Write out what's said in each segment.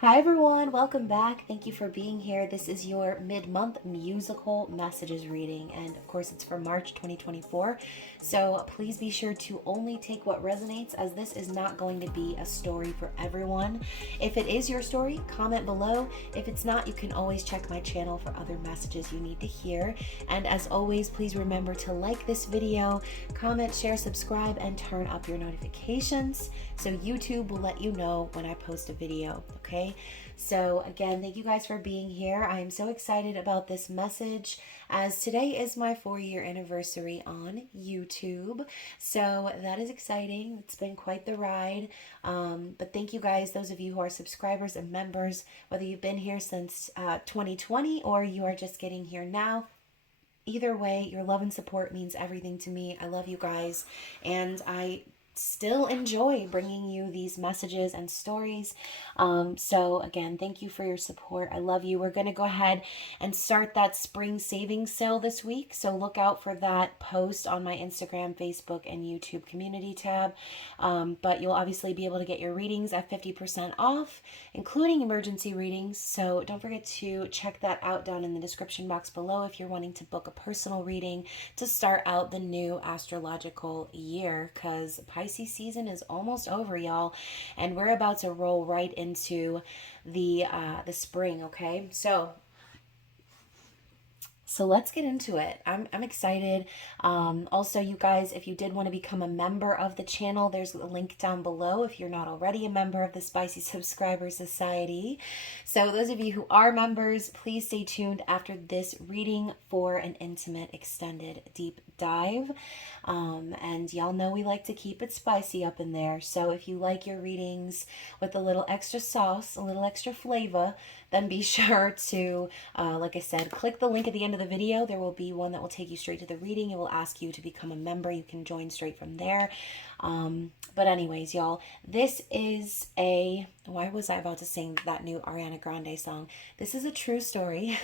Hi everyone, welcome back. Thank you for being here. This is your mid-month musical messages reading, and of course it's for March 2024. So please be sure to only take what resonates, as this is not going to be a story for everyone. If it is your story, comment below. If it's not, you can always check my channel for other messages you need to hear. And as always, please remember to like this video, comment, share, subscribe, and turn up your notifications so YouTube will let you know when I post a video, okay? So again, thank you guys for being here. I am so excited about this message, as today is my 4-year anniversary on YouTube. So that is exciting. It's been quite the ride. But thank you guys, those of you who are subscribers and members, whether you've been here since 2020 or you are just getting here now. Either way, your love and support means everything to me. I love you guys, and I still enjoy bringing you these messages and stories. So again, thank you for your support. I love you. We're going to go ahead and start that spring savings sale this week. So look out for that post on my Instagram, Facebook, and YouTube community tab. But you'll obviously be able to get your readings at 50% off, including emergency readings. So don't forget to check that out down in the description box below if you're wanting to book a personal reading to start out the new astrological year, because Pisces season is almost over, y'all, and we're about to roll right into the spring. Okay, so let's get into it. I'm excited. Also, you guys, if you did want to become a member of the channel, there's a link down below if you're not already a member of the Spicy Subscriber Society. So those of you who are members, please stay tuned after this reading for an intimate, extended, deep dive. And y'all know we like to keep it spicy up in there. So if you like your readings with a little extra sauce, a little extra flavor, then be sure to, like I said, click the link at the end of the video. There will be one that will take you straight to the reading. It will ask you to become a member. You can join straight from there. But anyways, y'all, this is a, why was I about to sing that new Ariana Grande song? This is a true story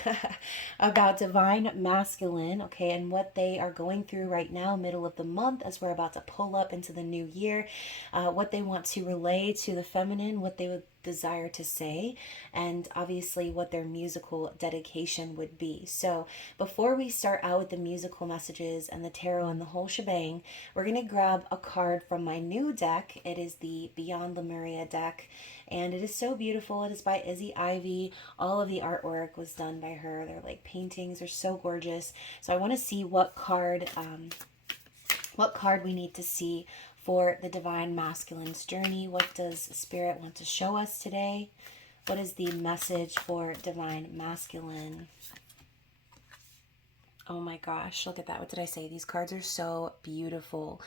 about divine masculine, okay, and what they are going through right now, middle of the month, as we're about to pull up into the new year, what they want to relay to the feminine, what they would desire to say, and obviously what their musical dedication would be. So before we start out with the musical messages and the tarot and the whole shebang, we're going to grab a card from my new deck. It is the Beyond Lemuria deck, and it is so beautiful. It is by Izzy Ivy. All of the artwork was done by her. They're like paintings, are so gorgeous. So I want to see what card we need to see for the divine masculine's journey. What does Spirit want to show us today? What is the message for divine masculine? Oh my gosh, look at that. What did I say? These cards are so beautiful.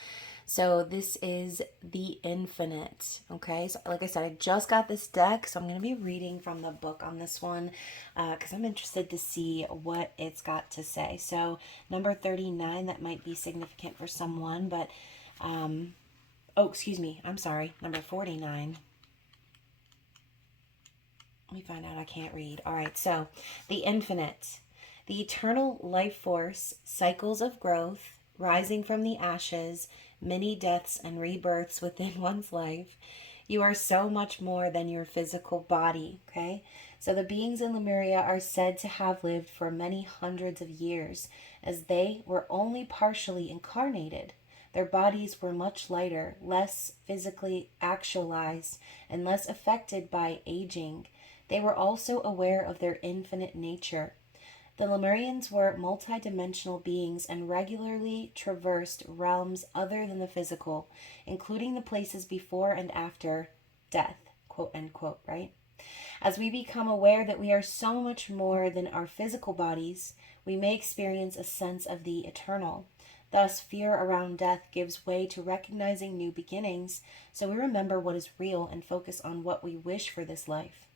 So this is the infinite, okay? So like I said, I just got this deck, so I'm going to be reading from the book on this one because I'm interested to see what it's got to say. So number 39, that might be significant for someone, but, oh, excuse me. I'm sorry. Number 49. Let me find out. I can't read. All right, so the infinite. The eternal life force, cycles of growth, rising from the ashes, many deaths and rebirths within one's life. You are so much more than your physical body, okay? So the beings in Lemuria are said to have lived for many hundreds of years, as they were only partially incarnated. Their bodies were much lighter, less physically actualized, and less affected by aging. They were also aware of their infinite nature. The Lemurians were multidimensional beings and regularly traversed realms other than the physical, including the places before and after death, quote unquote, right? As we become aware that we are so much more than our physical bodies, we may experience a sense of the eternal. Thus, fear around death gives way to recognizing new beginnings, so we remember what is real and focus on what we wish for this life.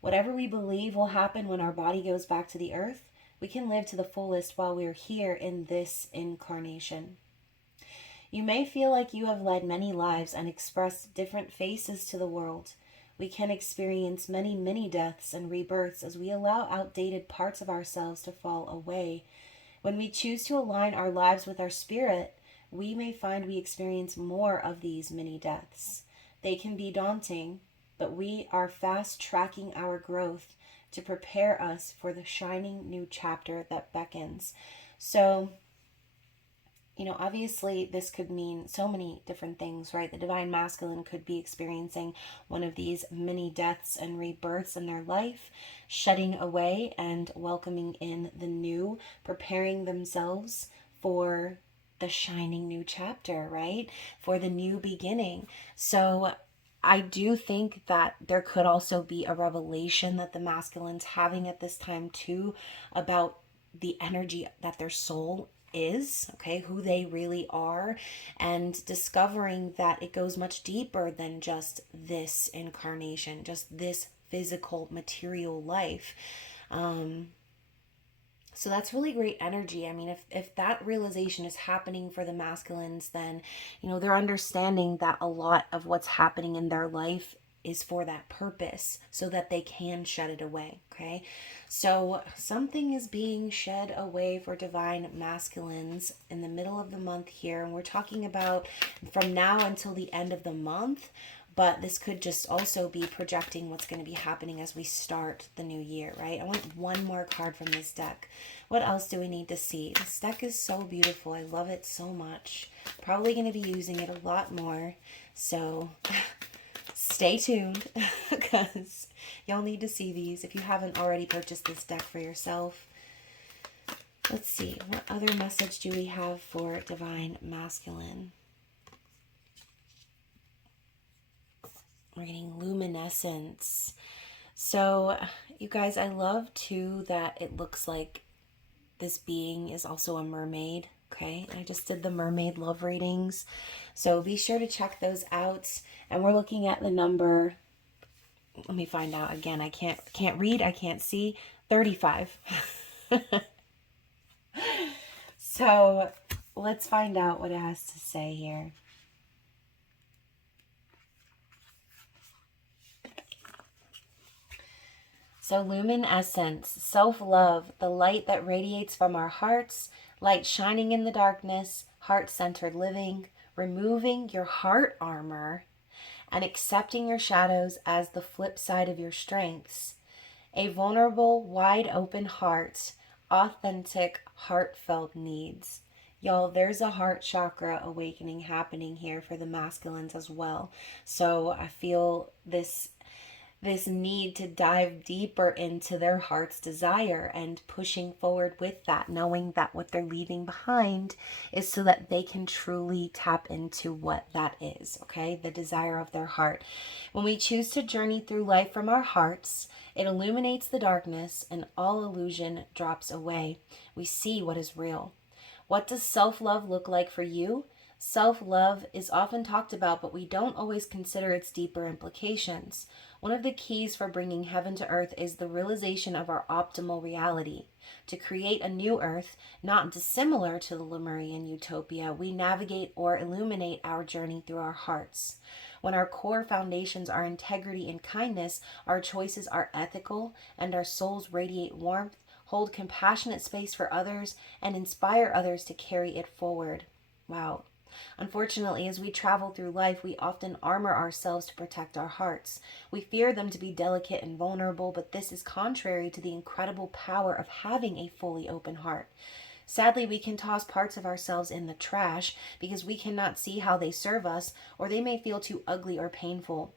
Whatever we believe will happen when our body goes back to the earth, we can live to the fullest while we are here in this incarnation. You may feel like you have led many lives and expressed different faces to the world. We can experience many, many deaths and rebirths as we allow outdated parts of ourselves to fall away. When we choose to align our lives with our spirit, we may find we experience more of these many deaths. They can be daunting, but we are fast tracking our growth to prepare us for the shining new chapter that beckons. So, obviously this could mean so many different things, right? The divine masculine could be experiencing one of these mini deaths and rebirths in their life, shedding away and welcoming in the new, preparing themselves for the shining new chapter, right? For the new beginning. So I do think that there could also be a revelation that the masculine's having at this time too, about the energy that their soul is, okay, who they really are, and discovering that it goes much deeper than just this incarnation, just this physical material life. So that's really great energy. I mean, if that realization is happening for the masculines, then, they're understanding that a lot of what's happening in their life is for that purpose so that they can shed it away. Okay. So something is being shed away for divine masculines in the middle of the month here. And we're talking about from now until the end of the month. But this could just also be projecting what's going to be happening as we start the new year, right? I want one more card from this deck. What else do we need to see? This deck is so beautiful. I love it so much. Probably going to be using it a lot more. So stay tuned because you'll need to see these if you haven't already purchased this deck for yourself. Let's see. What other message do we have for divine masculine? We're getting luminescence. So you guys, I love too that it looks like this being is also a mermaid. Okay, I just did the mermaid love readings, so be sure to check those out. And we're looking at the number, let me find out again, I can't read, I can't see, 35. So let's find out what it has to say here. So luminescence, self-love, the light that radiates from our hearts, light shining in the darkness, heart-centered living, removing your heart armor and accepting your shadows as the flip side of your strengths. A vulnerable, wide open heart, authentic, heartfelt needs. Y'all, there's a heart chakra awakening happening here for the masculines as well. So I feel this need to dive deeper into their heart's desire and pushing forward with that, knowing that what they're leaving behind is so that they can truly tap into what that is, okay? The desire of their heart. When we choose to journey through life from our hearts, it illuminates the darkness and all illusion drops away. We see what is real. What does self-love look like for you? Self-love is often talked about, but we don't always consider its deeper implications. One of the keys for bringing heaven to earth is the realization of our optimal reality. To create a new earth, not dissimilar to the Lemurian utopia, we navigate or illuminate our journey through our hearts. When our core foundations are integrity and kindness, our choices are ethical, and our souls radiate warmth, hold compassionate space for others, and inspire others to carry it forward. Wow. Unfortunately, as we travel through life, we often armor ourselves to protect our hearts. We fear them to be delicate and vulnerable, but this is contrary to the incredible power of having a fully open heart. Sadly, we can toss parts of ourselves in the trash because we cannot see how they serve us, or they may feel too ugly or painful.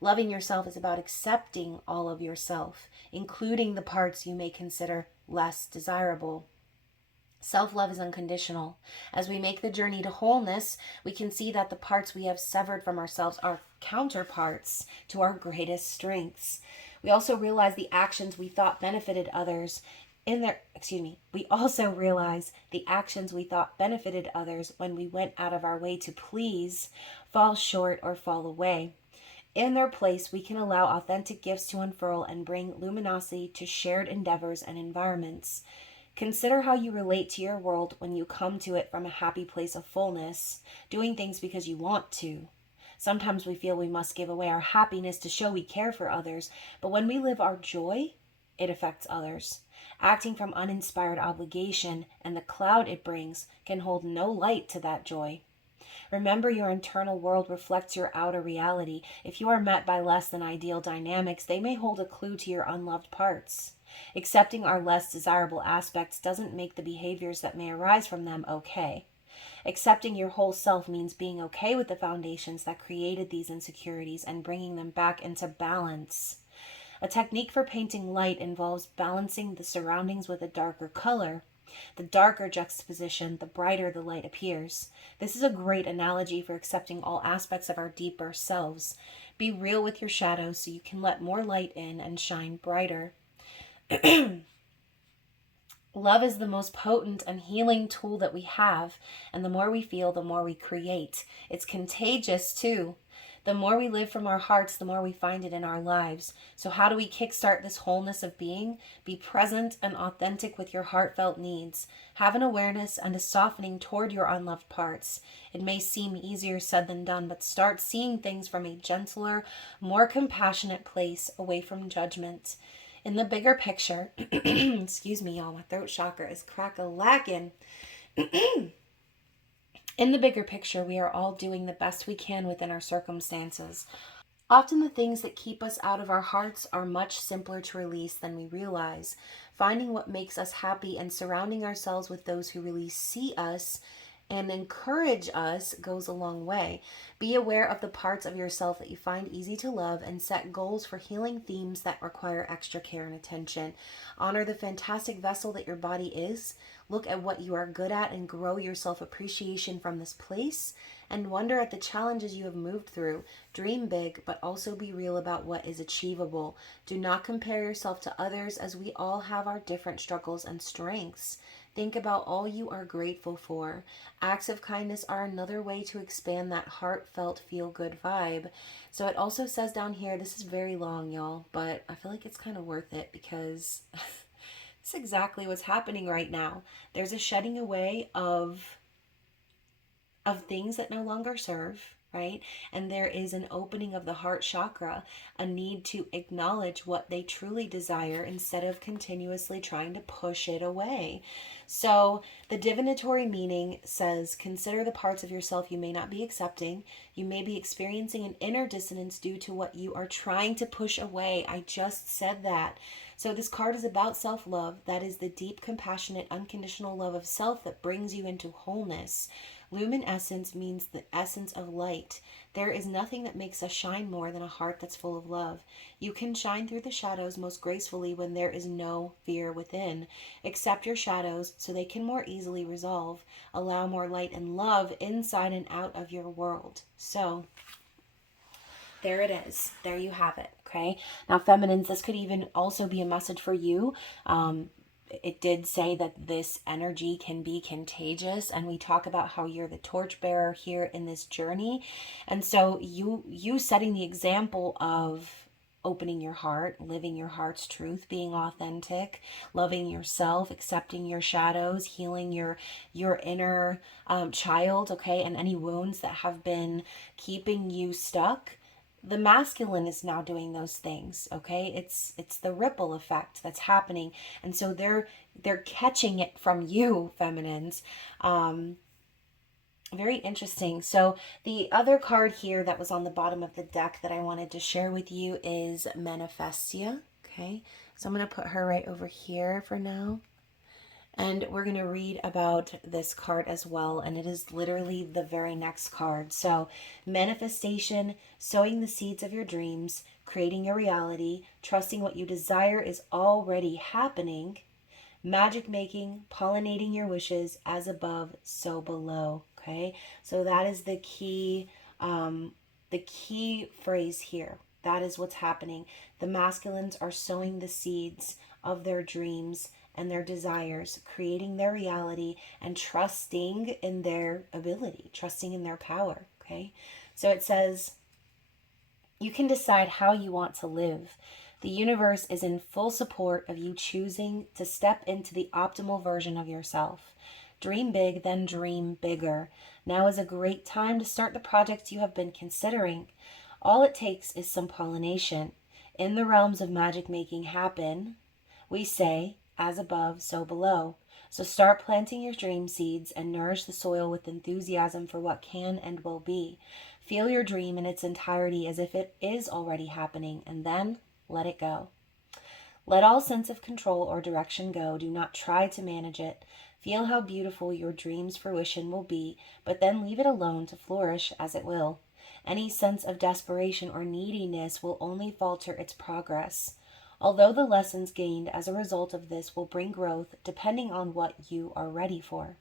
Loving yourself is about accepting all of yourself, including the parts you may consider less desirable. Self-love is unconditional. As we make the journey to wholeness, we can see that the parts we have severed from ourselves are counterparts to our greatest strengths. We also realize the actions we thought benefited others we also realize the actions we thought benefited others when we went out of our way to please fall short or fall away. In their place, we can allow authentic gifts to unfurl and bring luminosity to shared endeavors and environments. Consider how you relate to your world when you come to it from a happy place of fullness, doing things because you want to. Sometimes we feel we must give away our happiness to show we care for others, but when we live our joy, it affects others. Acting from uninspired obligation and the cloud it brings can hold no light to that joy. Remember, your internal world reflects your outer reality. If you are met by less than ideal dynamics, they may hold a clue to your unloved parts. Accepting our less desirable aspects doesn't make the behaviors that may arise from them okay. Accepting your whole self means being okay with the foundations that created these insecurities and bringing them back into balance. A technique for painting light involves balancing the surroundings with a darker color. The darker juxtaposition, the brighter the light appears. This is a great analogy for accepting all aspects of our deeper selves. Be real with your shadows so you can let more light in and shine brighter. Love is the most potent and healing tool that we have, and the more we feel, the more we create. It's contagious too. The more we live from our hearts, the more we find it in our lives. So how do we kickstart this wholeness of being? Be present and authentic with your heartfelt needs. Have an awareness and a softening toward your unloved parts. It may seem easier said than done, but start seeing things from a gentler, more compassionate place, away from judgment. In the bigger picture, excuse me, y'all, my throat chakra is crack-a-lackin'. In the bigger picture, we are all doing the best we can within our circumstances. Often the things that keep us out of our hearts are much simpler to release than we realize. Finding what makes us happy and surrounding ourselves with those who really see us and encourage us goes a long way. Be aware of the parts of yourself that you find easy to love and set goals for healing themes that require extra care and attention. Honor the fantastic vessel that your body is. Look at what you are good at and grow your self-appreciation from this place. And wonder at the challenges you have moved through. Dream big, but also be real about what is achievable. Do not compare yourself to others, as we all have our different struggles and strengths. Think about all you are grateful for. Acts of kindness are another way to expand that heartfelt feel-good vibe. So it also says down here, this is very long, y'all, but I feel like it's kind of worth it because it's exactly what's happening right now. There's a shedding away of things that no longer serve, right? And there is an opening of the heart chakra, a need to acknowledge what they truly desire instead of continuously trying to push it away. So the divinatory meaning says, consider the parts of yourself you may not be accepting. You may be experiencing an inner dissonance due to what you are trying to push away. I just said that. So this card is about self-love. That is the deep, compassionate, unconditional love of self that brings you into wholeness. Luminescence means the essence of light. There is nothing that makes us shine more than a heart that's full of love. You can shine through the shadows most gracefully when there is no fear within. Accept your shadows so they can more easily resolve. Allow more light and love inside and out of your world. So there it is. There you have it. Okay. Now, feminines, this could even also be a message for you. It did say that this energy can be contagious, and we talk about how you're the torchbearer here in this journey. And so you setting the example of opening your heart, living your heart's truth, being authentic, loving yourself, accepting your shadows, healing your inner child, okay, and any wounds that have been keeping you stuck. The masculine is now doing those things, okay? It's the ripple effect that's happening, and so they're catching it from you, feminines. Very interesting. So the other card here that was on the bottom of the deck that I wanted to share with you is Manifestia. Okay, so I'm going to put her right over here for now. And we're going to read about this card as well. And it is literally the very next card. So manifestation, sowing the seeds of your dreams, creating your reality, trusting what you desire is already happening, magic making, pollinating your wishes, as above, so below. Okay, so that is the key phrase here. That is what's happening. The masculines are sowing the seeds of their dreams and their desires, creating their reality and trusting in their ability, trusting in their power. Okay, so it says, you can decide how you want to live. The universe is in full support of you choosing to step into the optimal version of yourself. Dream big, then dream bigger. Now is a great time to start the projects you have been considering. All it takes is some pollination. In the realms of magic making happen, we say, as above, so below. So start planting your dream seeds and nourish the soil with enthusiasm for what can and will be. Feel your dream in its entirety as if it is already happening, and then let it go. Let all sense of control or direction go. Do not try to manage it. Feel how beautiful your dream's fruition will be, but then leave it alone to flourish as it will. Any sense of desperation or neediness will only falter its progress. Although the lessons gained as a result of this will bring growth depending on what you are ready for.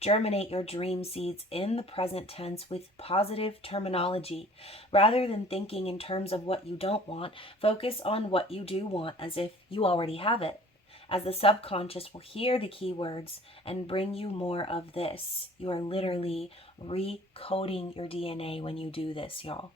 Germinate your dream seeds in the present tense with positive terminology. Rather than thinking in terms of what you don't want, focus on what you do want as if you already have it. As the subconscious will hear the keywords and bring you more of this. You are literally recoding your DNA when you do this, y'all.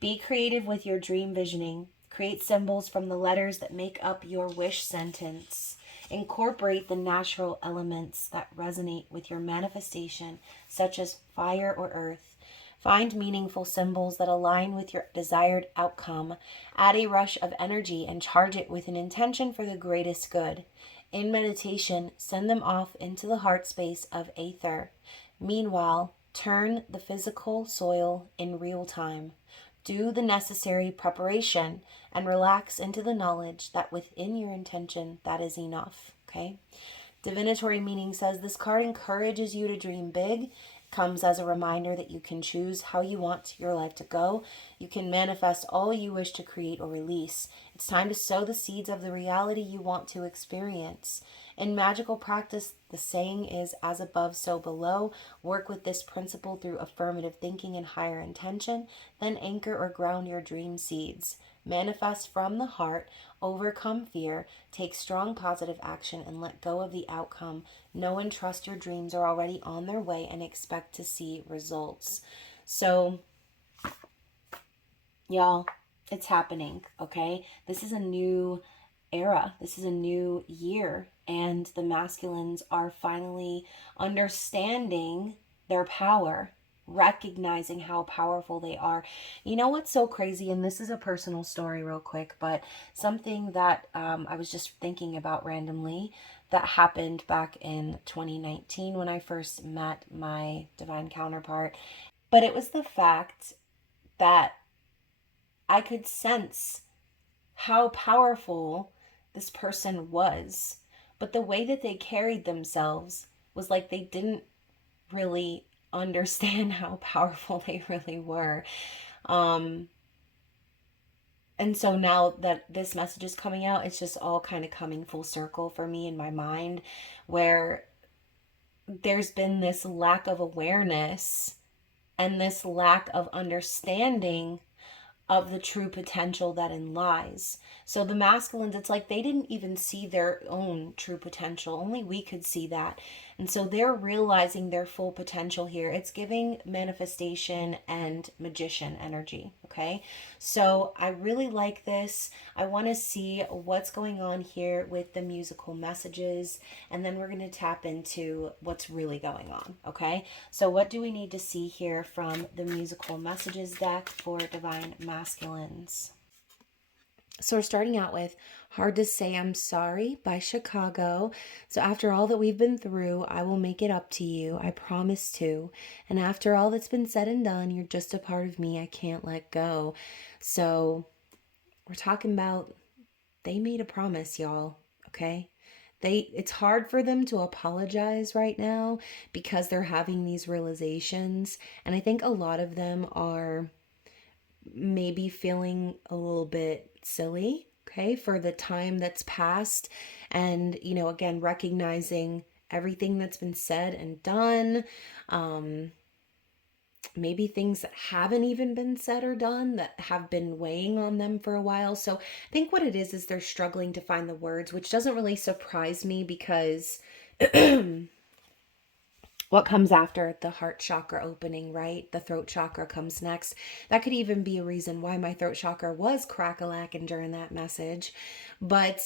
Be creative with your dream visioning. Create symbols from the letters that make up your wish sentence. Incorporate the natural elements that resonate with your manifestation, such as fire or earth. Find meaningful symbols that align with your desired outcome. Add a rush of energy and charge it with an intention for the greatest good. In meditation, send them off into the heart space of aether. Meanwhile, turn the physical soil in real time. Do the necessary preparation and relax into the knowledge that within your intention, that is enough. Okay? Divinatory meaning says this card encourages you to dream big. Comes as a reminder that you can choose how you want your life to go. You can manifest all you wish to create or release. It's time to sow the seeds of the reality you want to experience. In magical practice, the saying is as above, so below. Work with this principle through affirmative thinking and higher intention. Then anchor or ground your dream seeds. Manifest from the heart, overcome fear, take strong positive action, and let go of the outcome. Know and trust your dreams are already on their way and expect to see results. So, y'all, it's happening, okay? This is a new era. This is a new year, and the masculines are finally understanding their power, recognizing how powerful they are. You know what's so crazy, and this is a personal story real quick, but something that I was just thinking about randomly that happened back in 2019 when I first met my divine counterpart. But it was the fact that I could sense how powerful this person was, but the way that they carried themselves was like they didn't really understand how powerful they really were. And so now that this message is coming out, it's just all kind of coming full circle for me in my mind, where there's been this lack of awareness and this lack of understanding of the true potential that in lies. So the masculines, it's like they didn't even see their own true potential. Only we could see that. And so they're realizing their full potential here. It's giving manifestation and magician energy. Okay. So I really like this. I want to see what's going on here with the musical messages. And then we're going to tap into what's really going on. Okay. So what do we need to see here from the musical messages deck for divine masculines? So we're starting out with Hard to Say I'm Sorry by Chicago. So after all that we've been through, I will make it up to you. I promise to. And after all that's been said and done, you're just a part of me I can't let go. So we're talking about they made a promise, y'all. Okay? It's hard for them to apologize right now because they're having these realizations. And I think a lot of them are maybe feeling a little bit silly, okay, for the time that's passed. And, again, recognizing everything that's been said and done. Maybe things that haven't even been said or done that have been weighing on them for a while. So I think what it is they're struggling to find the words, which doesn't really surprise me because what comes after the heart chakra opening, right? The throat chakra comes next. That could even be a reason why my throat chakra was crack-a-lacking during that message. But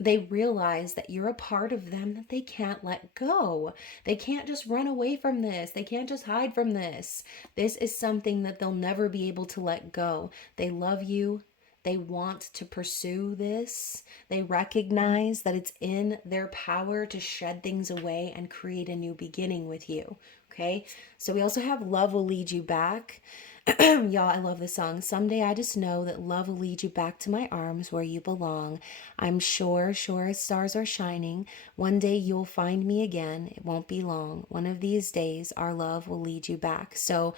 they realize that you're a part of them that they can't let go. They can't just run away from this. They can't just hide from this. This is something that they'll never be able to let go. They love you. They want to pursue this. They recognize that it's in their power to shed things away and create a new beginning with you. Okay. So we also have love will lead you back. Y'all, I love this song. Someday I just know that love will lead you back to my arms where you belong. I'm sure, sure as stars are shining. One day you'll find me again. It won't be long. One of these days our love will lead you back. So,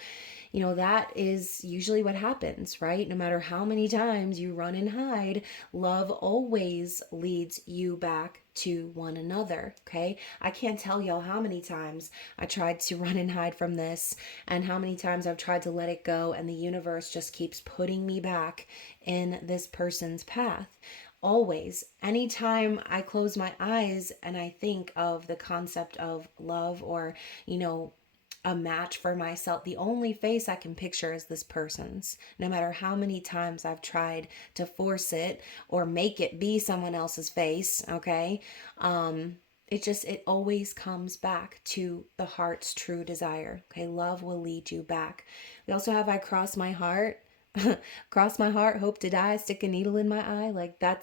that is usually what happens, right? No matter how many times you run and hide, love always leads you back to one another, okay? I can't tell y'all how many times I tried to run and hide from this and how many times I've tried to let it go, and the universe just keeps putting me back in this person's path. Always, anytime I close my eyes and I think of the concept of love, or, a match for myself, the only face I can picture is this person's. No matter how many times I've tried to force it or make it be someone else's face, okay? It always comes back to the heart's true desire. Okay, love will lead you back. We also have I cross my heart. Cross my heart, hope to die, stick a needle in my eye. Like, I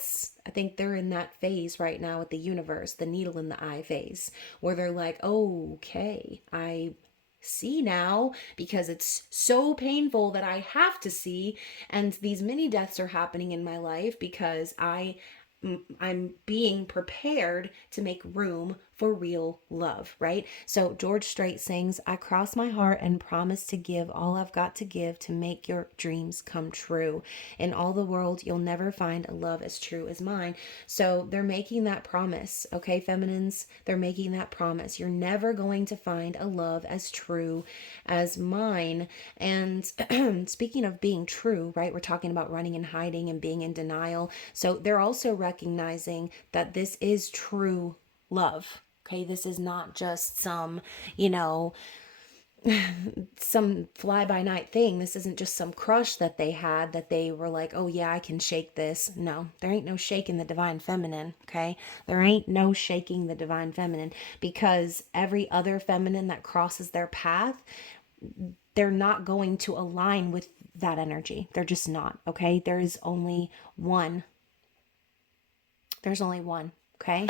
think they're in that phase right now with the universe, the needle in the eye phase, where they're like, oh, okay, I see now, because it's so painful that I have to see, and these mini deaths are happening in my life because I'm being prepared to make room for real love, right? So George Strait sings, I cross my heart and promise to give all I've got to give to make your dreams come true. In all the world, you'll never find a love as true as mine. So they're making that promise, okay, feminines? They're making that promise. You're never going to find a love as true as mine. And speaking of being true, right? We're talking about running and hiding and being in denial. So they're also recognizing that this is true love. Okay, this is not just some, some fly by night thing. This isn't just some crush that they had that they were like, oh yeah, I can shake this. No, there ain't no shaking the divine feminine. Okay, there ain't no shaking the divine feminine, because every other feminine that crosses their path, they're not going to align with that energy. They're just not. Okay, there's only one. There's only one. Okay,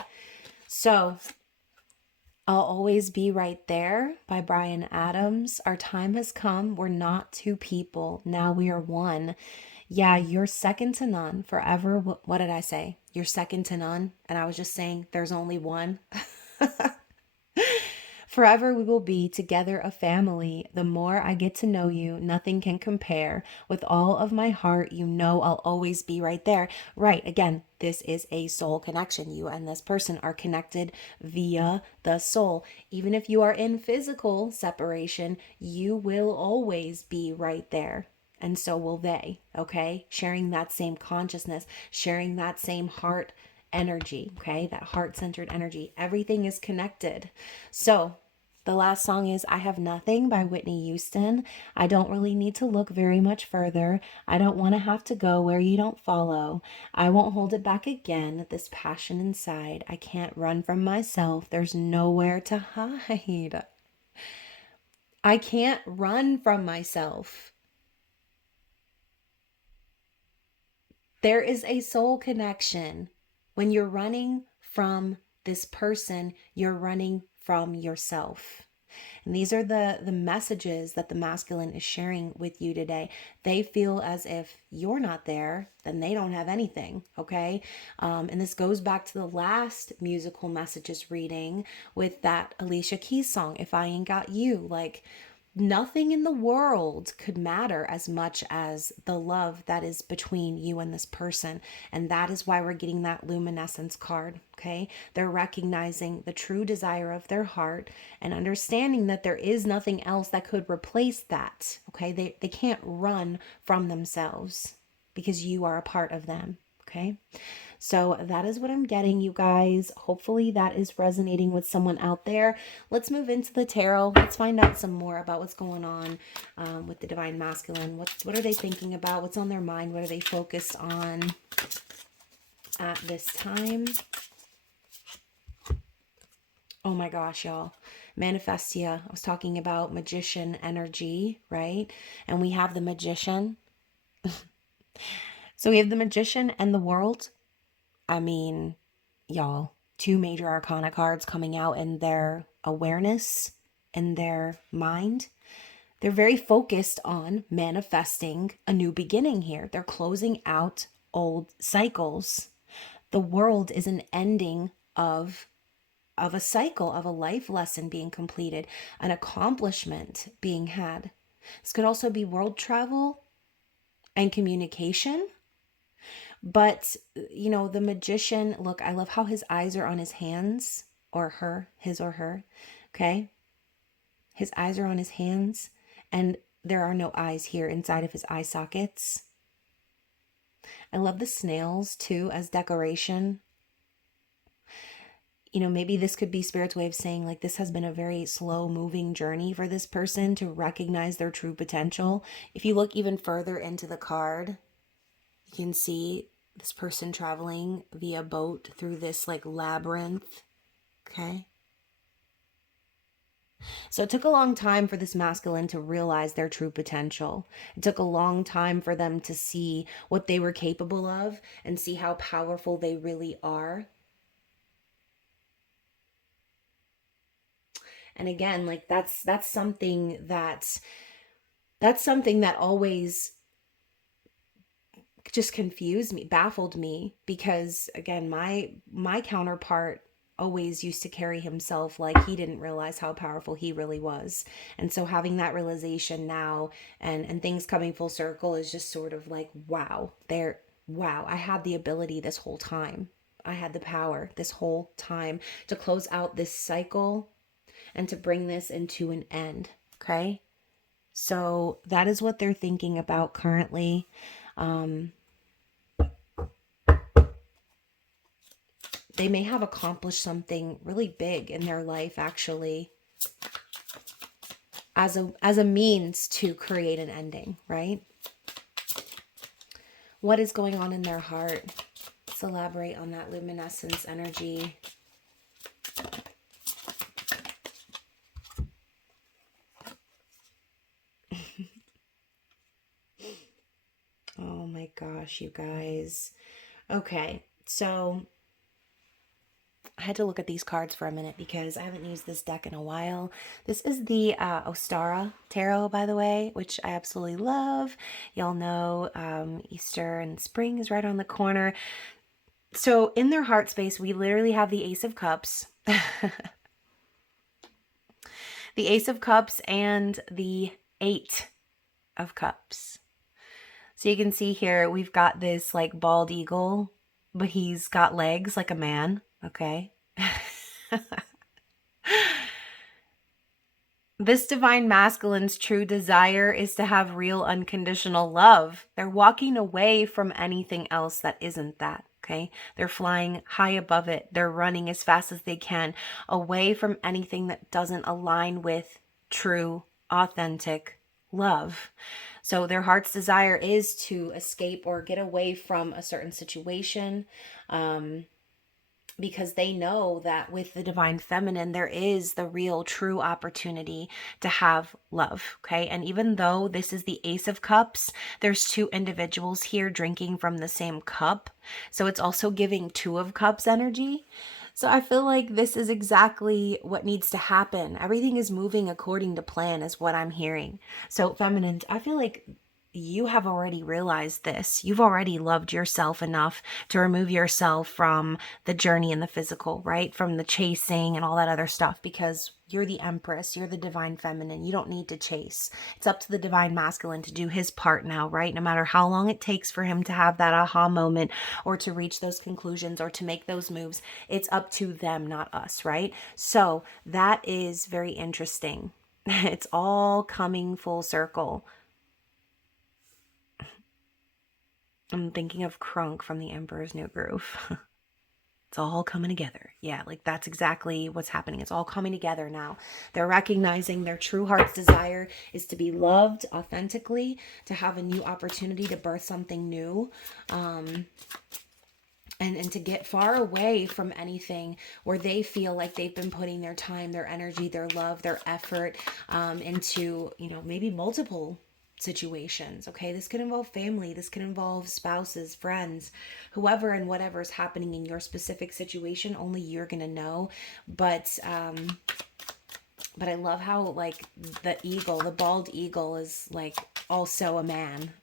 so I'll Always Be Right There by Bryan Adams. Our time has come. We're not two people. Now we are one. Yeah, you're second to none forever. What did I say? You're second to none. And I was just saying there's only one. Forever we will be together a family. The more I get to know you, nothing can compare. With all of my heart, I'll always be right there. Right, again, this is a soul connection. You and this person are connected via the soul. Even if you are in physical separation, you will always be right there. And so will they, okay? Sharing that same consciousness, sharing that same heart energy, okay? That heart-centered energy. Everything is connected. So the last song is I Have Nothing by Whitney Houston. I don't really need to look very much further. I don't want to have to go where you don't follow. I won't hold it back again, this passion inside. I can't run from myself. There's nowhere to hide. I can't run from myself. There is a soul connection. When you're running from this person, you're running from yourself. And these are the messages that the masculine is sharing with you today. They feel as if you're not there, then they don't have anything, okay? And this goes back to the last musical messages reading with that Alicia Keys song, If I Ain't Got You. Like, nothing in the world could matter as much as the love that is between you and this person. And that is why we're getting that luminescence card, okay? They're recognizing the true desire of their heart and understanding that there is nothing else that could replace that, okay? They can't run from themselves because you are a part of them, okay? So that is what I'm getting, you guys. Hopefully that is resonating with someone out there. Let's move into the tarot. Let's find out some more about what's going on with the divine masculine. What are they thinking about? What's on their mind? What are they focused on at this time? Oh my gosh, y'all. Manifestia. I was talking about magician energy, right? And we have the magician. So we have the Magician and the World. I mean, y'all, two major arcana cards coming out in their awareness, in their mind. They're very focused on manifesting a new beginning here. They're closing out old cycles. The World is an ending of a cycle, of a life lesson being completed, an accomplishment being had. This could also be world travel and communication. But, you know, the Magician, look, I love how his eyes are on his hands, or her, his or her. Okay. His eyes are on his hands, and there are no eyes here inside of his eye sockets. I love the snails too as decoration. You know, maybe this could be Spirit's way of saying, like, this has been a very slow moving journey for this person to recognize their true potential. If you look even further into the card, you can see this person traveling via boat through this like labyrinth. Okay. So it took a long time for this masculine to realize their true potential. It took a long time for them to see what they were capable of and see how powerful they really are. And again, like that's something that always just confused me, baffled me, because again, my counterpart always used to carry himself like he didn't realize how powerful he really was. And so having that realization now and things coming full circle is just sort of like, wow, I had the ability this whole time. I had the power this whole time to close out this cycle and to bring this into an end. Okay? So that is what they're thinking about currently. They may have accomplished something really big in their life, actually, as a means to create an ending, right? What is going on in their heart? Let's elaborate on that luminescence energy. Oh my gosh, you guys. Okay, so I had to look at these cards for a minute because I haven't used this deck in a while. This is the Ostara Tarot, by the way, which I absolutely love. Y'all know Easter and spring is right on the corner. So in their heart space, we literally have the Ace of Cups. The Ace of Cups and the Eight of Cups. So you can see here, we've got this like bald eagle, but he's got legs like a man. Okay. This divine masculine's true desire is to have real unconditional love. They're walking away from anything else that isn't that. Okay. They're flying high above it. They're running as fast as they can away from anything that doesn't align with true, authentic love. So their heart's desire is to escape or get away from a certain situation, because they know that with the divine feminine, there is the real true opportunity to have love. Okay. And even though this is the Ace of Cups, there's two individuals here drinking from the same cup. So it's also giving Two of Cups energy. So I feel like this is exactly what needs to happen. Everything is moving according to plan is what I'm hearing. So feminines, I feel like you have already realized this. You've already loved yourself enough to remove yourself from the journey in the physical, right? From the chasing and all that other stuff, because you're the Empress, you're the divine feminine. You don't need to chase. It's up to the divine masculine to do his part now, right? No matter how long it takes for him to have that aha moment or to reach those conclusions or to make those moves, it's up to them, not us, right? So that is very interesting. It's all coming full circle. I'm thinking of Krunk from The Emperor's New Groove. It's all coming together. Yeah, like that's exactly what's happening. It's all coming together now. They're recognizing their true heart's desire is to be loved authentically, to have a new opportunity to birth something new, and to get far away from anything where they feel like they've been putting their time, their energy, their love, their effort into, maybe multiple situations, okay? This could involve family, this could involve spouses, friends, whoever and whatever is happening in your specific situation, only you're gonna know. But I love how like the eagle, the bald eagle is like also a man.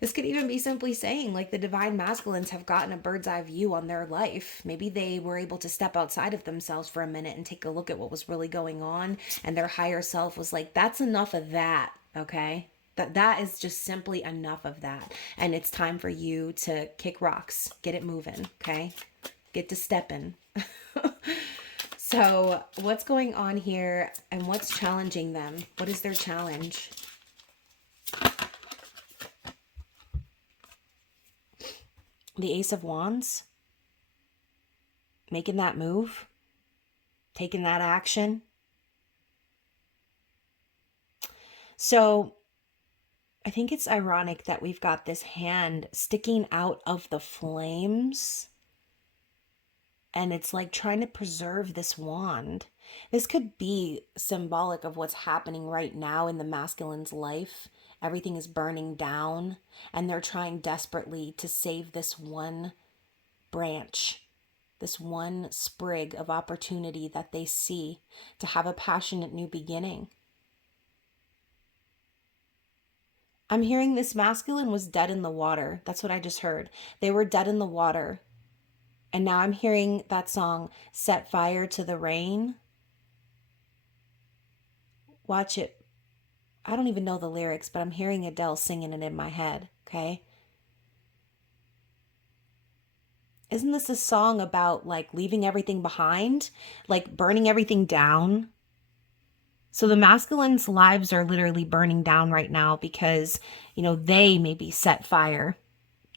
This could even be simply saying like the divine masculines have gotten a bird's eye view on their life. Maybe they were able to step outside of themselves for a minute and take a look at what was really going on, and their higher self was like, that's enough of that, okay? That is just simply enough of that. And it's time for you to kick rocks. Get it moving, okay? Get to stepping. So, what's going on here and what's challenging them? What is their challenge? The Ace of Wands, making that move, taking that action. So I think it's ironic that we've got this hand sticking out of the flames, and it's like trying to preserve this wand. This could be symbolic of what's happening right now in the masculine's life. Everything is burning down, and they're trying desperately to save this one branch, this one sprig of opportunity that they see to have a passionate new beginning. I'm hearing this masculine was dead in the water. That's what I just heard. They were dead in the water. And now I'm hearing that song, Set Fire to the Rain. Watch it. I don't even know the lyrics, but I'm hearing Adele singing it in my head, okay? Isn't this a song about like leaving everything behind? Like burning everything down? So the masculines' lives are literally burning down right now because, they maybe set fire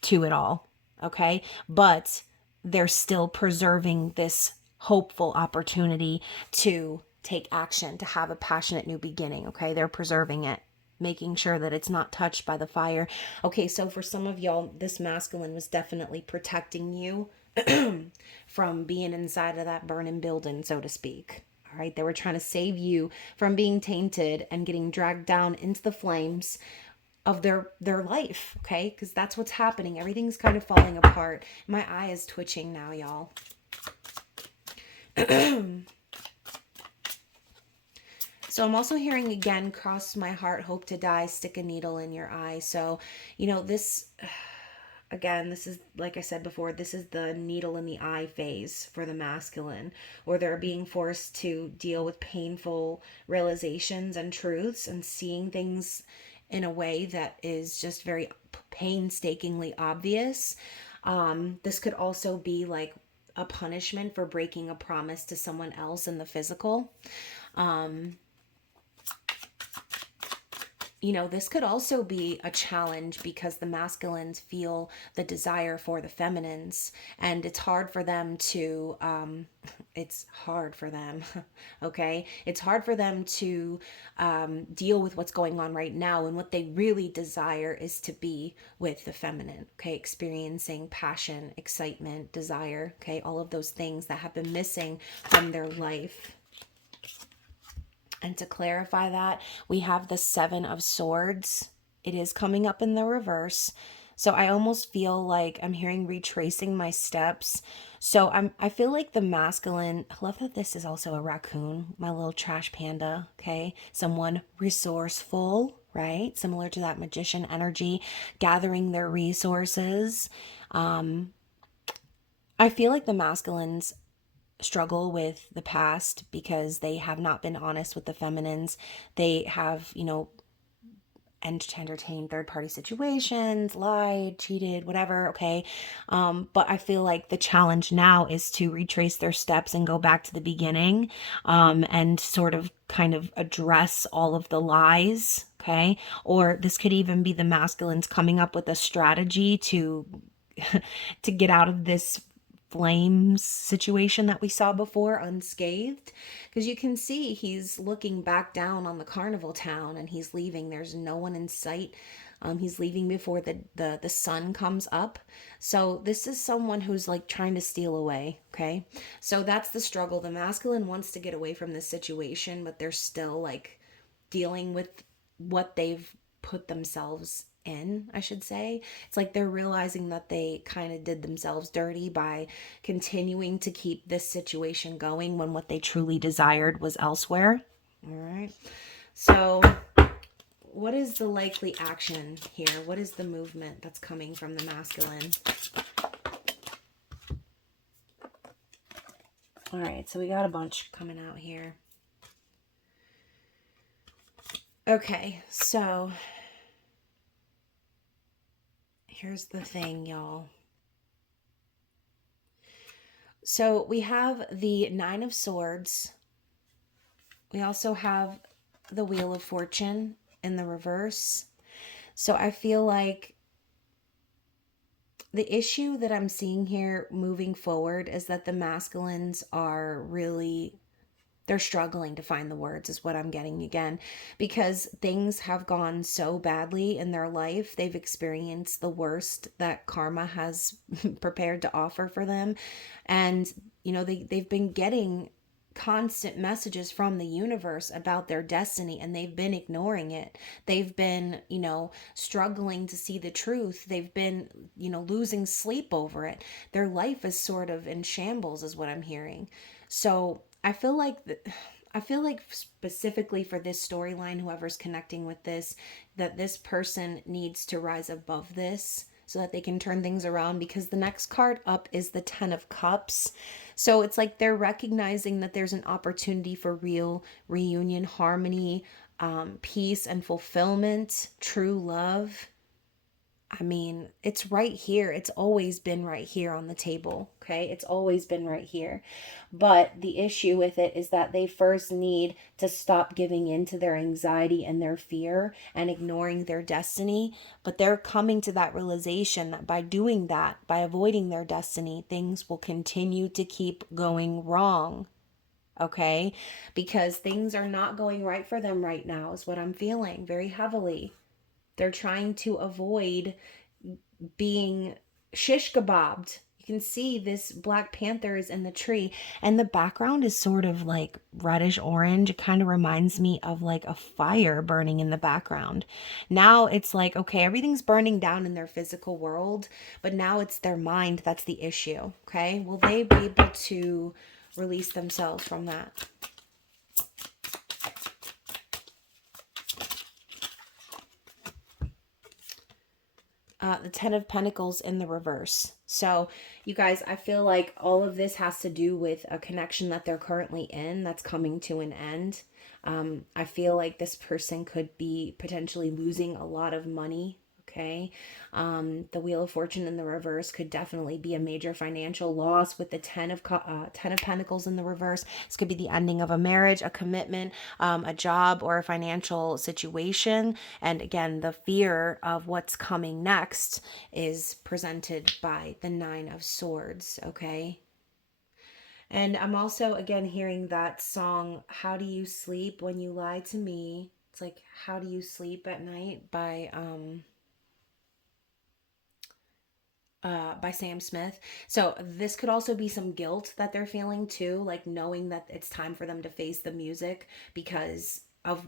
to it all, okay? But they're still preserving this hopeful opportunity to take action, to have a passionate new beginning, okay? They're preserving it, making sure that it's not touched by the fire. Okay, so for some of y'all, this masculine was definitely protecting you from being inside of that burning building, so to speak. All right, they were trying to save you from being tainted and getting dragged down into the flames of their life, okay? Because that's what's happening. Everything's kind of falling apart. My eye is twitching now, y'all. So I'm also hearing again, cross my heart, hope to die, stick a needle in your eye. So, this, again, this is, like I said before, this is the needle in the eye phase for the masculine, where they're being forced to deal with painful realizations and truths and seeing things in a way that is just very painstakingly obvious. This could also be like a punishment for breaking a promise to someone else in the physical. This could also be a challenge because the masculines feel the desire for the feminines, and it's hard for them to, okay? It's hard for them to deal with what's going on right now, and what they really desire is to be with the feminine, okay? Experiencing passion, excitement, desire, okay? All of those things that have been missing from their life. And to clarify that, we have the Seven of Swords. It is coming up in the reverse. So I almost feel like I'm hearing retracing my steps. So I feel like the masculine, I love that this is also a raccoon, my little trash panda, okay? Someone resourceful, right? Similar to that magician energy, gathering their resources. I feel like the masculines struggle with the past because they have not been honest with the feminines. They have, entertained third party situations, lied, cheated, whatever, okay? But I feel like the challenge now is to retrace their steps and go back to the beginning, and sort of kind of address all of the lies, okay? Or this could even be the masculines coming up with a strategy to to get out of this flames situation that we saw before unscathed, because you can see he's looking back down on the carnival town and he's leaving. There's no one in sight. He's leaving before the sun comes up. So this is someone who's like trying to steal away, okay? So that's the struggle. The masculine wants to get away from this situation, but they're still like dealing with what they've put themselves in, I should say. It's like they're realizing that they kind of did themselves dirty by continuing to keep this situation going when what they truly desired was elsewhere. All right. So, what is the likely action here? What is the movement that's coming from the masculine? All right, so we got a bunch coming out here. Okay, so here's the thing, y'all. So we have the Nine of Swords. We also have the Wheel of Fortune in the reverse. So I feel like the issue that I'm seeing here moving forward is that the masculines are really, they're struggling to find the words, is what I'm getting again, because things have gone so badly in their life. They've experienced the worst that karma has prepared to offer for them. And, you know, they've been getting constant messages from the universe about their destiny, and they've been ignoring it. They've been, you know, struggling to see the truth. They've been, you know, losing sleep over it. Their life is sort of in shambles, is what I'm hearing. So I feel like specifically for this storyline, whoever's connecting with this, that this person needs to rise above this so that they can turn things around, because the next card up is the Ten of Cups. So it's like they're recognizing that there's an opportunity for real reunion, harmony, peace and fulfillment, true love. I mean, it's right here. It's always been right here on the table. Okay. It's always been right here. But the issue with it is that they first need to stop giving in to their anxiety and their fear and ignoring their destiny. But they're coming to that realization that by doing that, by avoiding their destiny, things will continue to keep going wrong. Okay. Because things are not going right for them right now, is what I'm feeling very heavily. They're trying to avoid being shish kebabbed. You can see this Black Panther is in the tree, and the background is sort of like reddish orange. It kind of reminds me of like a fire burning in the background. Now it's like, okay, everything's burning down in their physical world, but now it's their mind that's the issue. Okay, will they be able to release themselves from that? The Ten of Pentacles in the reverse. So, you guys, I feel like all of this has to do with a connection that they're currently in that's coming to an end. I feel like this person could be potentially losing a lot of money. Okay. The Wheel of Fortune in the reverse could definitely be a major financial loss with the Ten of Pentacles in the reverse. This could be the ending of a marriage, a commitment, a job, or a financial situation. And again, the fear of what's coming next is presented by the Nine of Swords. Okay. And I'm also again hearing that song, How Do You Sleep When You Lie to Me? It's like, How Do You Sleep at Night by Sam Smith. So this could also be some guilt that they're feeling too, like knowing that it's time for them to face the music because of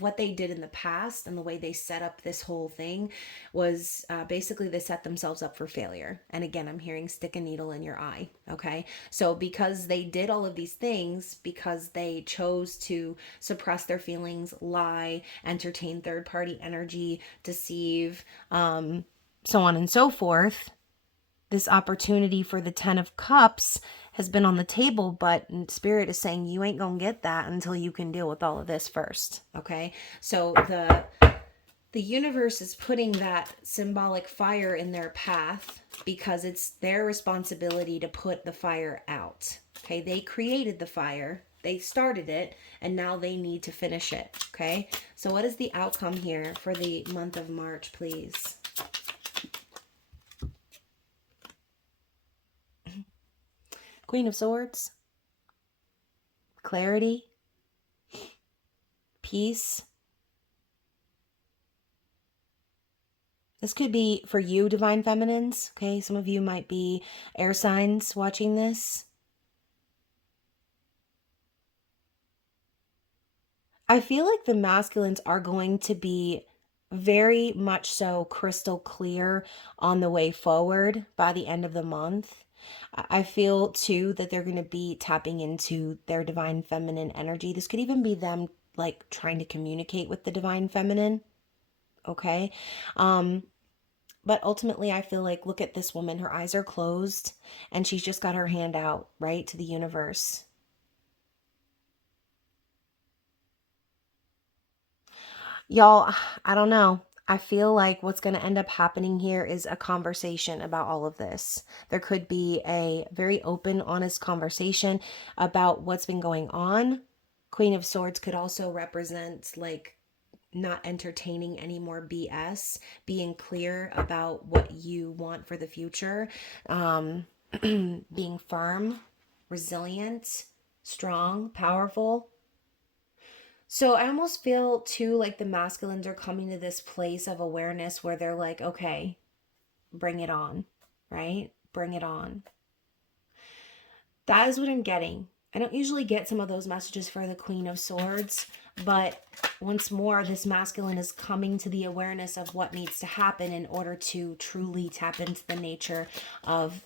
what they did in the past, and the way they set up this whole thing was basically they set themselves up for failure. And again, I'm hearing stick a needle in your eye. Okay, so because they did all of these things, because they chose to suppress their feelings, lie, entertain third party energy, deceive, so on and so forth, this opportunity for the Ten of Cups has been on the table, but Spirit is saying you ain't gonna get that until you can deal with all of this first. Okay, so the universe is putting that symbolic fire in their path because it's their responsibility to put the fire out. Okay, they created the fire, they started it, and now they need to finish it. Okay, so what is the outcome here for the month of March, please? Queen of Swords, clarity, peace. This could be for you, Divine Feminines. Okay, some of you might be air signs watching this. I feel like the masculines are going to be very much so crystal clear on the way forward by the end of the month. I feel too that they're going to be tapping into their divine feminine energy. This could even be them like trying to communicate with the divine feminine. Okay. Um, but ultimately, I feel like, look at this woman. Her eyes are closed and she's just got her hand out, right, to the universe. Y'all, I don't know. I feel like what's going to end up happening here is a conversation about all of this. There could be a very open, honest conversation about what's been going on. Queen of Swords could also represent like not entertaining any more BS, being clear about what you want for the future, being firm, resilient, strong, powerful. So I almost feel too like the masculines are coming to this place of awareness where they're like, okay, bring it on, right? Bring it on. That is what I'm getting. I don't usually get some of those messages for the Queen of Swords, but once more, this masculine is coming to the awareness of what needs to happen in order to truly tap into the nature of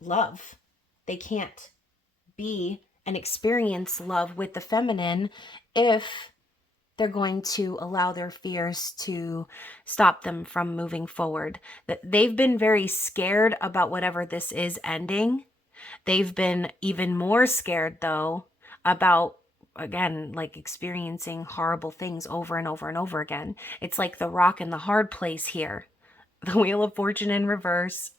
love. They can't be and experience love with the feminine if they're going to allow their fears to stop them from moving forward. That they've been very scared about whatever this is ending. They've been even more scared though about, again, like experiencing horrible things over and over and over again. It's like the rock and the hard place here. The Wheel of Fortune in reverse,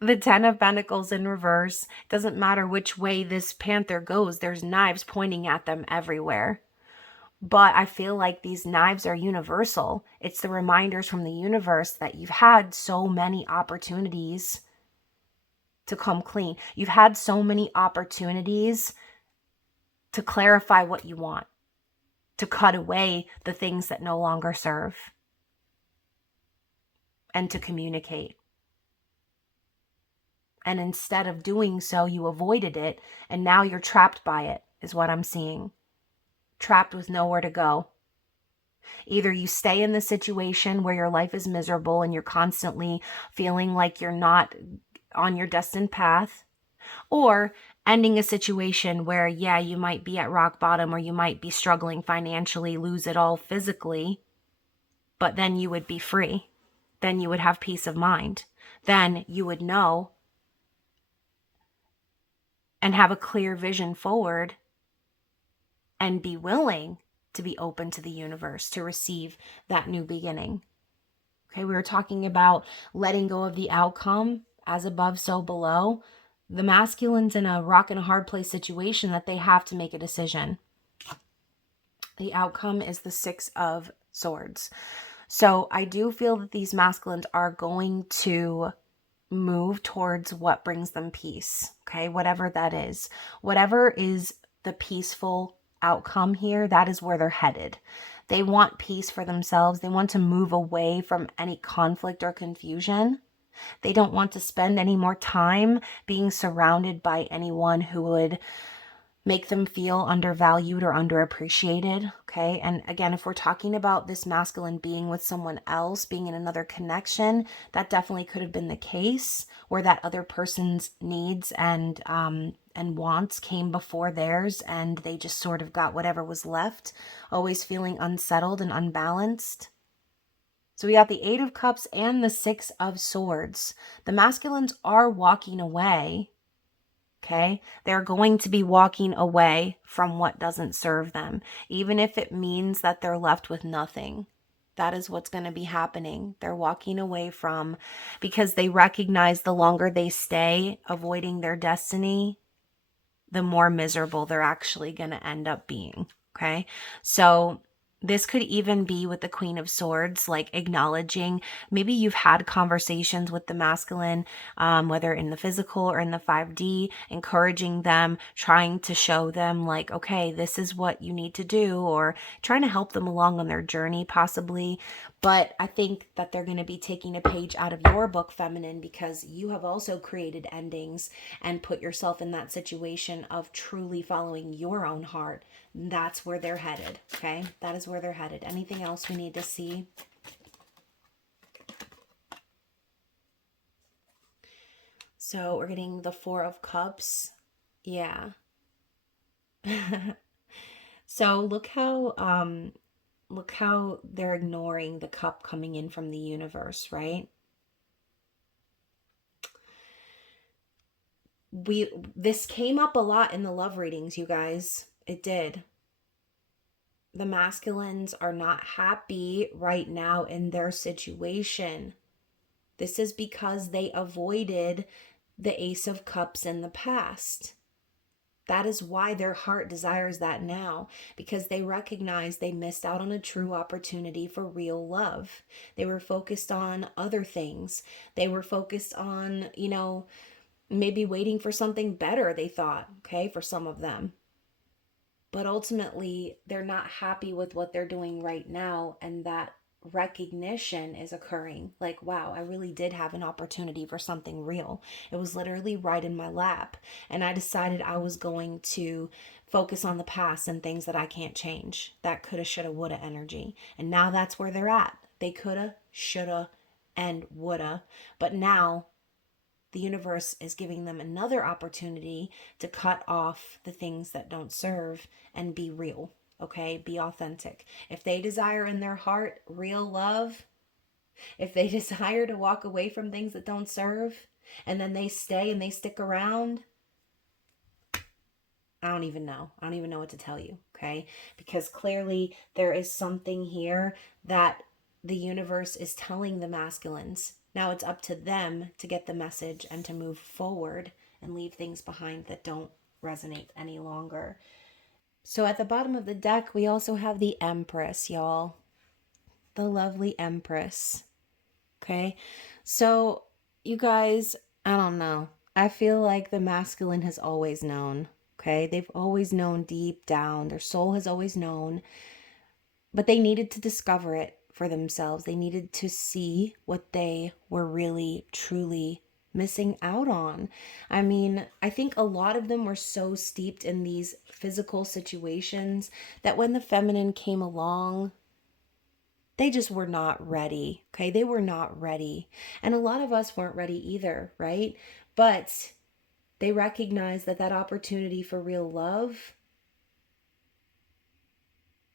the Ten of Pentacles in reverse. Doesn't matter which way this panther goes, there's knives pointing at them everywhere. But I feel like these knives are universal. It's the reminders from the universe that you've had so many opportunities to come clean. You've had so many opportunities to clarify what you want, to cut away the things that no longer serve, and to communicate. And instead of doing so, you avoided it, and now you're trapped by it, is what I'm seeing. Trapped with nowhere to go. Either you stay in the situation where your life is miserable and you're constantly feeling like you're not on your destined path, or ending a situation where, yeah, you might be at rock bottom or you might be struggling financially, lose it all physically, but then you would be free. Then you would have peace of mind. Then you would know and have a clear vision forward and be willing to be open to the universe to receive that new beginning. Okay, we were talking about letting go of the outcome, as above, so below. The masculine's in a rock and a hard place situation that they have to make a decision. The outcome is the Six of Swords. So I do feel that these masculines are going to move towards what brings them peace. Okay, whatever that is. Whatever is the peaceful outcome here, that is where they're headed. They want peace for themselves. They want to move away from any conflict or confusion. They don't want to spend any more time being surrounded by anyone who would make them feel undervalued or underappreciated. Okay. And again, if we're talking about this masculine being with someone else, being in another connection, that definitely could have been the case where that other person's needs and wants came before theirs, and they just sort of got whatever was left, always feeling unsettled and unbalanced. So we got the Eight of Cups and the Six of Swords. The masculines are walking away. Okay, they're going to be walking away from what doesn't serve them, even if it means that they're left with nothing. That is what's going to be happening. They're walking away from, because they recognize the longer they stay avoiding their destiny, the more miserable they're actually going to end up being. Okay, so this could even be with the Queen of Swords, like acknowledging maybe you've had conversations with the masculine, whether in the physical or in the 5D, encouraging them, trying to show them like, okay, this is what you need to do, or trying to help them along on their journey possibly. But I think that they're going to be taking a page out of your book, feminine, because you have also created endings and put yourself in that situation of truly following your own heart. That's where they're headed, okay? That is where they're headed. Anything else we need to see? So we're getting the Four of Cups. Yeah. So look how they're ignoring the cup coming in from the universe, right? This came up a lot in the love readings, you guys. It did. The masculines are not happy right now in their situation. This is because they avoided the Ace of Cups in the past. That is why their heart desires that now, because they recognize they missed out on a true opportunity for real love. They were focused on other things. They were focused on, maybe waiting for something better, they thought, okay, for some of them. But ultimately, they're not happy with what they're doing right now, and that recognition is occurring. Like, wow, I really did have an opportunity for something real. It was literally right in my lap, and I decided I was going to focus on the past and things that I can't change. That coulda, shoulda, woulda energy. And now that's where they're at. They coulda, shoulda, and woulda. But now the universe is giving them another opportunity to cut off the things that don't serve and be real, okay? Be authentic. If they desire in their heart real love, if they desire to walk away from things that don't serve, and then they stay and they stick around, I don't even know. I don't even know what to tell you, okay? Because clearly there is something here that the universe is telling the masculines. Now it's up to them to get the message and to move forward and leave things behind that don't resonate any longer. So at the bottom of the deck, we also have the Empress, y'all. The lovely Empress. Okay? So, you guys, I don't know. I feel like the masculine has always known. Okay? They've always known deep down. Their soul has always known. But they needed to discover it for themselves. They needed to see what they were really, truly missing out on. I mean, I think a lot of them were so steeped in these physical situations that when the feminine came along, they just were not ready. Okay, they were not ready. And a lot of us weren't ready either, right? But they recognized that that opportunity for real love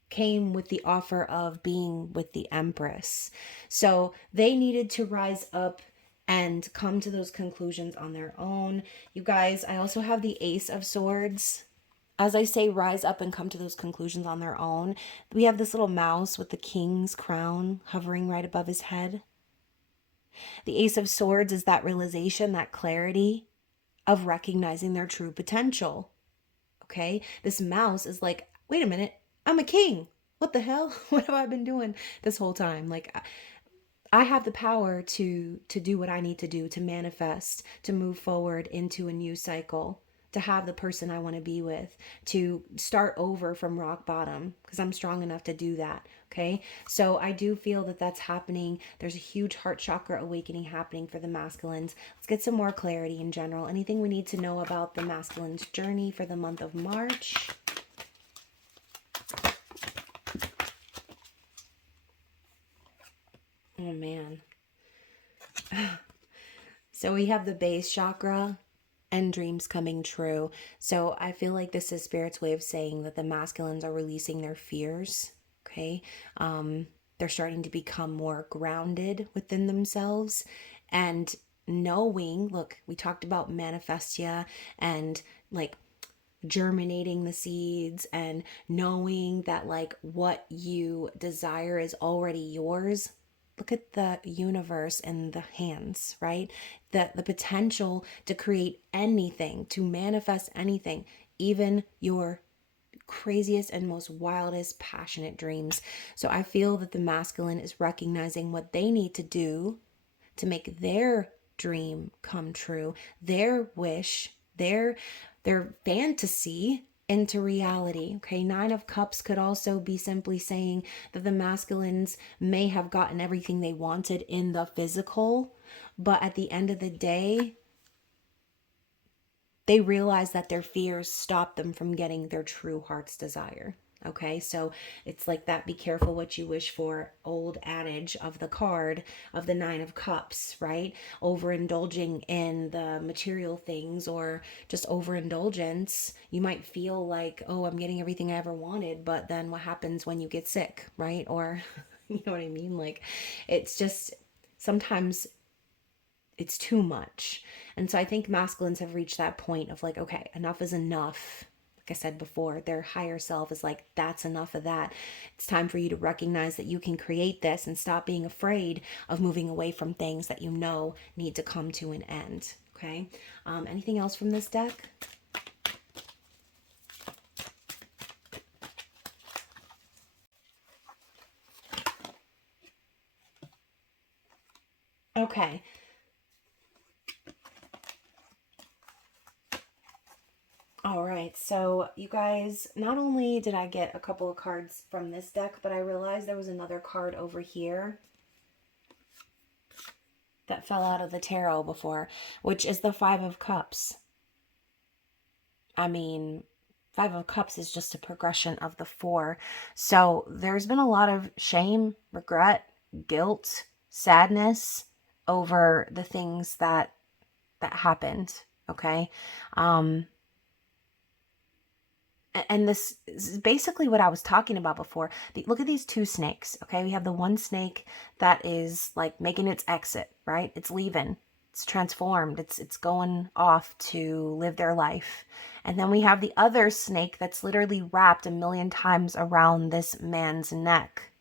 came with the offer of being with the Empress. So they needed to rise up and come to those conclusions on their own. You guys, I also have the Ace of Swords. As I say, rise up and come to those conclusions on their own. We have this little mouse with the king's crown hovering right above his head. The Ace of Swords is that realization, that clarity of recognizing their true potential. Okay? This mouse is like, wait a minute, I'm a king. What the hell? What have I been doing this whole time? Like, I have the power to do what I need to do, to manifest, to move forward into a new cycle, to have the person I want to be with, to start over from rock bottom, because I'm strong enough to do that. Okay, so I do feel that that's happening. There's a huge heart chakra awakening happening for the masculines. Let's get some more clarity in general. Anything we need to know about the masculine's journey for the month of March? Oh man. So we have the base chakra and dreams coming true. So I feel like this is Spirit's way of saying that the masculines are releasing their fears. Okay. They're starting to become more grounded within themselves and knowing, look, we talked about manifestia and like germinating the seeds and knowing that like what you desire is already yours. Look at the universe and the hands, right? The potential to create anything, to manifest anything, even your craziest and most wildest passionate dreams. So I feel that the masculine is recognizing what they need to do to make their dream come true, their wish, their fantasy into reality. Okay, Nine of Cups could also be simply saying that the masculines may have gotten everything they wanted in the physical, but at the end of the day, they realize that their fears stop them from getting their true heart's desire. Okay, so it's like that be careful what you wish for old adage of the card of the Nine of Cups, right? Overindulging in the material things or just overindulgence. You might feel like, oh, I'm getting everything I ever wanted, but then what happens when you get sick, right? Or, you know what I mean? Like, it's just sometimes it's too much. And so I think masculines have reached that point of like, okay, enough is enough. Like I said before, their higher self is like, that's enough of that. It's time for you to recognize that you can create this and stop being afraid of moving away from things that you know need to come to an end. Okay. Anything else from this deck? Okay. All right, so you guys, not only did I get a couple of cards from this deck, but I realized there was another card over here that fell out of the tarot before, which is the Five of Cups. I mean, Five of Cups is just a progression of the four. So there's been a lot of shame, regret, guilt, sadness over the things that happened, okay? Um and this is basically what I was talking about before. Look at these two snakes, okay? We have the one snake that is like making its exit, right? It's leaving. It's transformed. It's going off to live their life. And then we have the other snake that's literally wrapped a million times around this man's neck.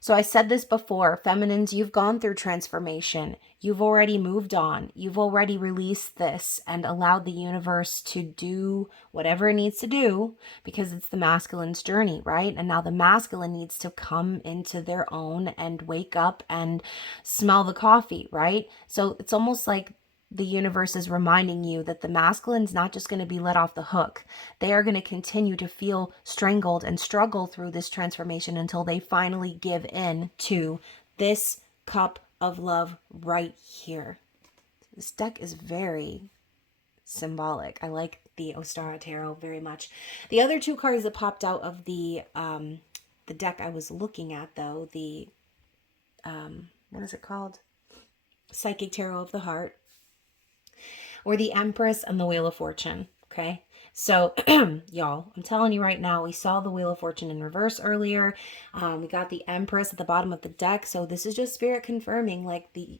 So I said this before, feminines, you've gone through transformation. You've already moved on. You've already released this and allowed the universe to do whatever it needs to do because it's the masculine's journey, right? And now the masculine needs to come into their own and wake up and smell the coffee, right? So it's almost like the universe is reminding you that the masculine's not just going to be let off the hook. They are going to continue to feel strangled and struggle through this transformation until they finally give in to this cup of love right here. This deck is very symbolic. I like the Ostara Tarot very much. The other two cards that popped out of the deck I was looking at, though, the what is it called? Psychic Tarot of the Heart, or the Empress and the Wheel of Fortune. Okay. So, y'all, I'm telling you right now, we saw the Wheel of Fortune in reverse earlier. We got the Empress at the bottom of the deck. So this is just spirit confirming, like the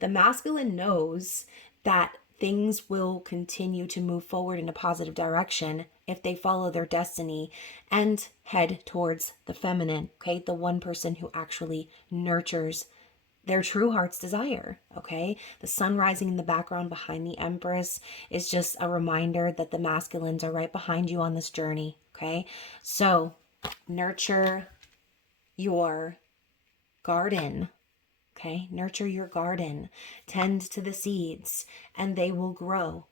masculine knows that things will continue to move forward in a positive direction if they follow their destiny and head towards the feminine. Okay. The one person who actually nurtures their true heart's desire. Okay. The sun rising in the background behind the Empress is just a reminder that the masculines are right behind you on this journey. Okay. So nurture your garden. Okay. Nurture your garden. Tend to the seeds and they will grow.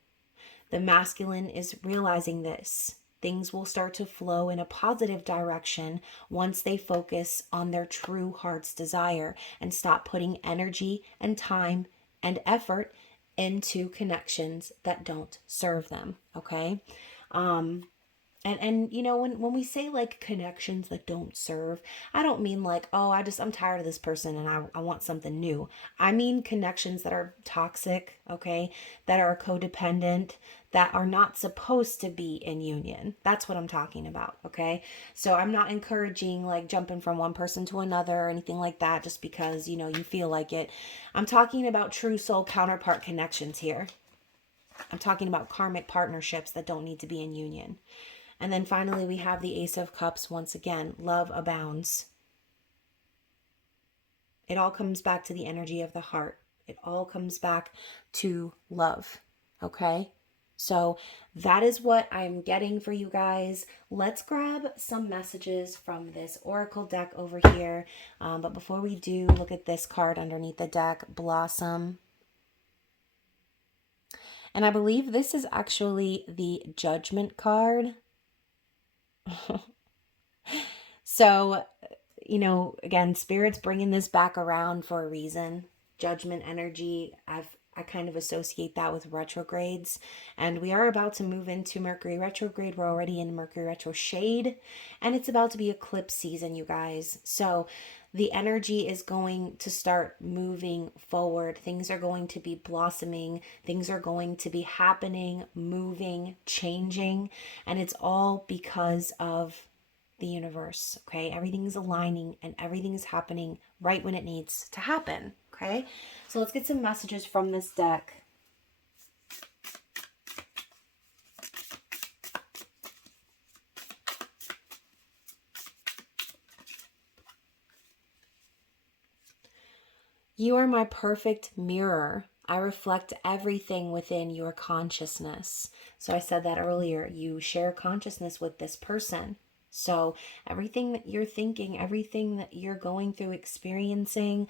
The masculine is realizing this. Things will start to flow in a positive direction once they focus on their true heart's desire and stop putting energy and time and effort into connections that don't serve them. Okay. And you know, when we say like connections that don't serve, I don't mean like, oh, I'm tired of this person and I want something new. I mean connections that are toxic, okay, that are codependent, that are not supposed to be in union. That's what I'm talking about, okay? So I'm not encouraging like jumping from one person to another or anything like that just because, you know, you feel like it. I'm talking about true soul counterpart connections here. I'm talking about karmic partnerships that don't need to be in union. And then finally, we have the Ace of Cups once again. Love abounds. It all comes back to the energy of the heart. It all comes back to love. Okay? So that is what I'm getting for you guys. Let's grab some messages from this Oracle deck over here. But before we do, look at this card underneath the deck, Blossom. And I believe this is actually the Judgment card. So, again, Spirit's bringing this back around for a reason. Judgment energy, I kind of associate that with retrogrades. And we are about to move into Mercury retrograde. We're already in Mercury retro shade, and it's about to be eclipse season, you guys. So the energy is going to start moving forward. Things are going to be blossoming. Things are going to be happening, moving, changing. And it's all because of the universe, okay? Everything's aligning and everything's happening right when it needs to happen, okay? So let's get some messages from this deck. You are my perfect mirror. I reflect everything within your consciousness. So I said that earlier. You share consciousness with this person. So everything that you're thinking, everything that you're going through, experiencing,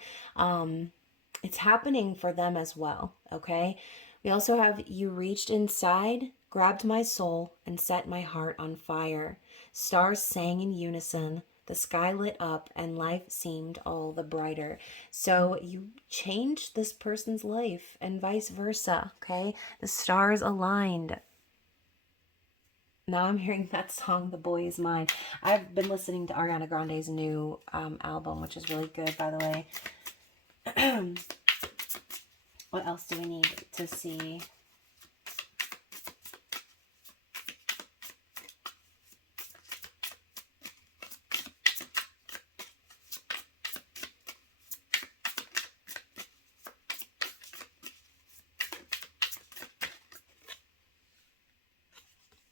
it's happening for them as well, okay? We also have you reached inside, grabbed my soul, and set my heart on fire. Stars sang in unison. The sky lit up and life seemed all the brighter. So you changed this person's life and vice versa, okay? The stars aligned. Now I'm hearing that song, The Boy Is Mine. I've been listening to Ariana Grande's new album, which is really good, by the way. What else do we need to see?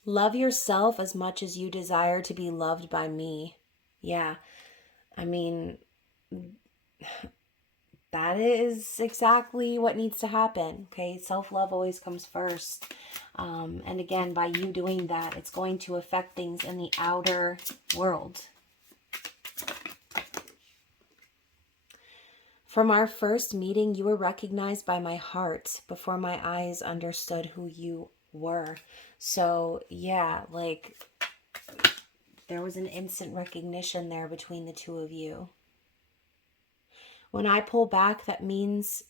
Love yourself as much as you desire to be loved by me. Yeah, I mean, that is exactly what needs to happen. Okay, self-love always comes first. And again, by you doing that, it's going to affect things in the outer world. From our first meeting, you were recognized by my heart before my eyes understood who you were. So yeah, like there was an instant recognition there between the two of you. When I pull back, that means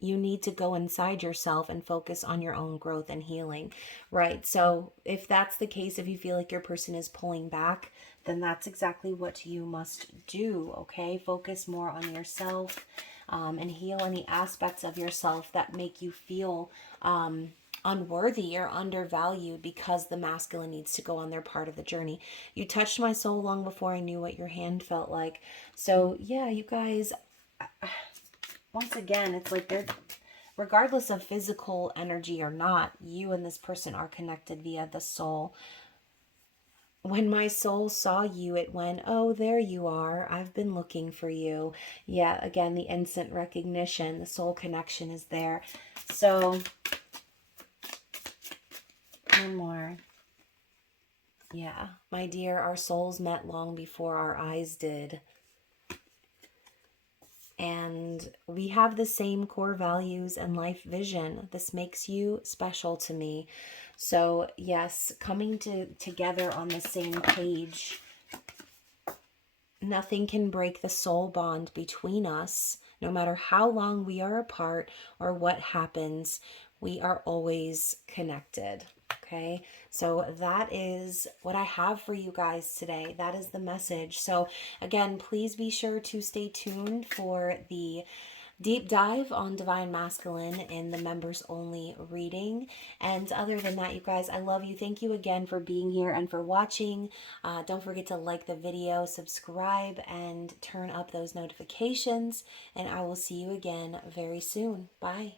you need to go inside yourself and focus on your own growth and healing, right? So if that's the case, if you feel like your person is pulling back, then that's exactly what you must do, okay? Focus more on yourself and heal any aspects of yourself that make you feel unworthy or undervalued because the masculine needs to go on their part of the journey. You touched my soul long before I knew what your hand felt like. So yeah, you guys, once again, it's like they're, regardless of physical energy or not, you and this person are connected via the soul. When my soul saw you, it went, oh, there you are. I've been looking for you. Yeah, again, the instant recognition, the soul connection is there. So, one more. Yeah, my dear, our souls met long before our eyes did. And we have the same core values and life vision. This makes you special to me. So yes, coming together on the same page. Nothing can break the soul bond between us. No matter how long we are apart or what happens, we are always connected. Okay, so that is what I have for you guys today. That is the message. So again, please be sure to stay tuned for the deep dive on Divine Masculine in the members only reading. And other than that, you guys, I love you. Thank you again for being here and for watching. Don't forget to like the video, subscribe, and turn up those notifications. And I will see you again very soon. Bye.